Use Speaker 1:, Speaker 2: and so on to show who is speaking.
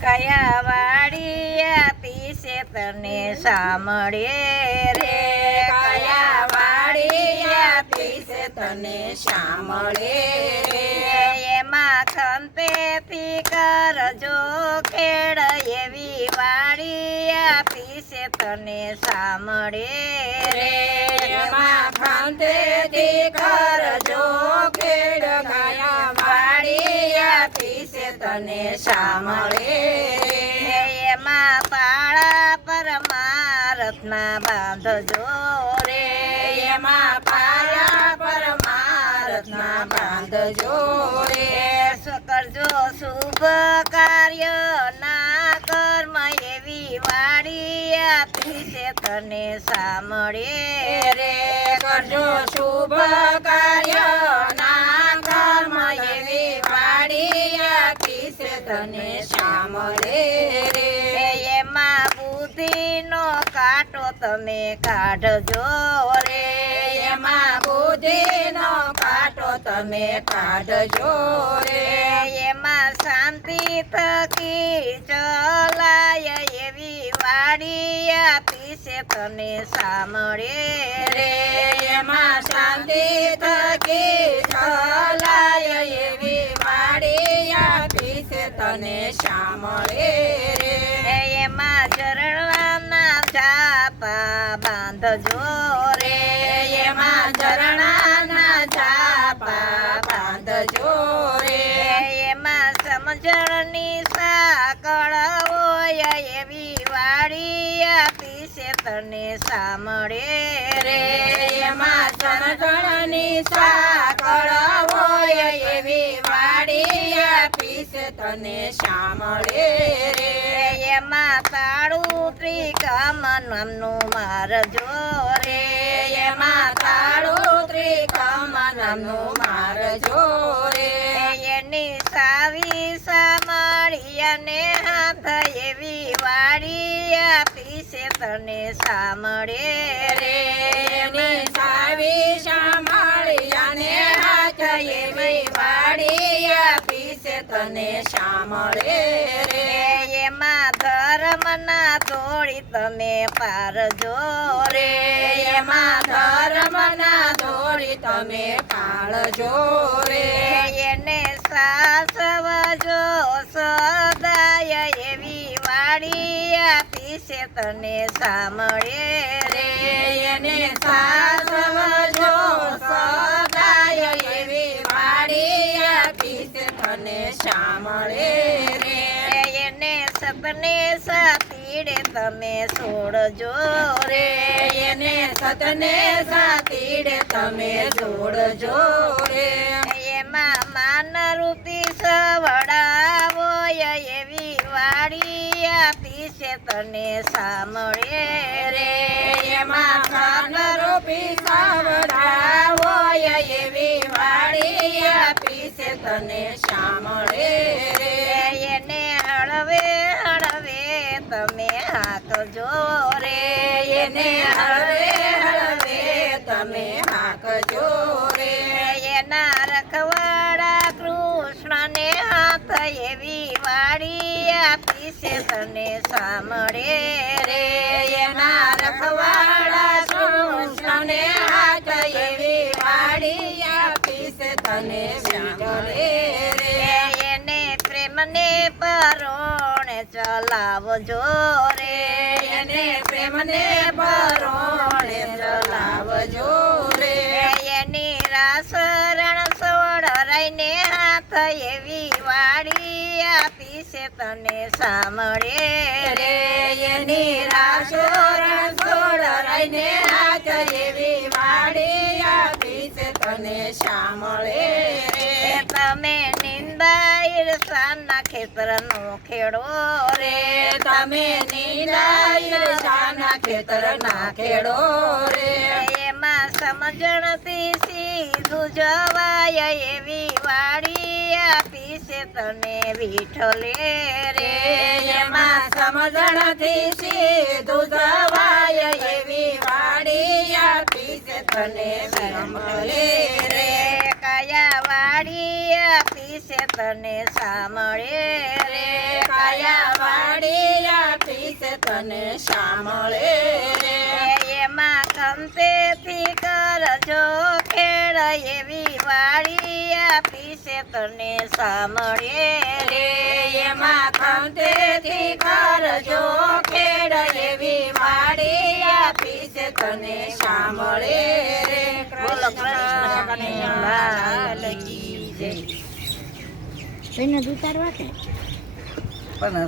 Speaker 1: કયા વાડી આપી તને સાંભળે રે. કયા વાડી આપી છે તને સાંભળે રે. એમાં ખંતેથી કરજો ખેડ એવી વાડી આપી છે તને સાંભળે રે. ખંતેથી કરજો ખેડ કયા વાડી આપી છે તને સાંભળે. એમાં પાળા પરમારથના બાંધજો રે. એમાં પાળા પરમારથના બાંધજો રે. કરજો શુભ કાર્ય ના કર્મ એવી વાડી આપી છે તને સાંભળે કરજો શુભ કાર્ય. ના કર્મ એવી વાડી કિસે તને સાંભળે રે. એમાં બુદ્ધિનો કાંટો તમે કાઢજો રે. એમાં બુદ્ધિનો કાંટો તમે કાઢજો રે. એમાં શાંતિ થકી ચલાય એવી વાડી આપી છે તને સાંભળે રે, એમાં શાંતિ થકી છલાય એવી વાડી આપી છે તને સાંભળે રે. એમાં ઝરણાના ચાપા બાંધજો રે, એમાં ઝરણાના તને સાંભળે રે, એમાં સમજણની સાકળ હોય એવી વાડી આપી છે તને સાંભળે રે. એમાં તાળું ત્રિકમ નામનું મારજો રે. એમાં તાળું ત્રિકમ નામનું મારજો રે. એની સાવી સામાળી અને હાથ એવી વાડી છે તને સાંભળે રે. સાવી સામાળી અને હાથ એવી વાળી આપી છે તને સાંભળે રે. એમાં ધર્મના ધોળી તમે પારજો રે એમાં ધર્મના ધોળી તમે પાળજો રે એને તને સાંભળે રે, એને સાસવજો સદાય એવી વાડી આપી તને સાંભળે રે. એને સપને સાતીડે, તમે છોડજો રે. એને સતને સાતીડે, તમે છોડજો રે. એમાં માન રૂપી સવડાવો એવી આપી છે તને સાંભળે રે. એમાં માન રૂપી સવડાવો એવી વાળી આપી છે તને સાંભળે રે. એને હળવે હળવે તમે હાકજો રે. એને હળવે છે તને સાંભળે રે. એના રખવાડા કૃષ્ણને હાથ એવી વાડી આપી તને સાંભળે રે. એને પ્રેમને પરોણે ચલાવજો રે. એને પ્રેમને પરોણે ચલાવજો તને સાંભળે રે એની રાસરણ સોડ રહીને હાથ એવી વાડી આપી છે તને સાંભળે રે. તમે નિંદા ઈર્ષાના ખેતરનો ખેડો રે. તમે નિંદા ઈર્ષાના ખેતરના ખેડો રે. એમાં સમજણથી સીધું જવાય એવી વાડી છે તને વિઠલે રે, એમાં સમજણથી સીધું જવાય એવી વાડી આપી છે તને સાંભળે રે. કયા વાડી આપી છે તને સાંભળે રે. કયા વાડી આપી છે તને સાંભળે રે. એમાં ખંતેથી કરજો ખેડ એવી વાડી આપી છે તને સાંભળે રે. એમાં ખંતેથી કરજો ખેડ એવી વાડી આપી છે તને સાંભળે રે. બોલો કૃષ્ણ લાલ કી જય.
Speaker 2: એને ઉતારવા કે
Speaker 1: પણ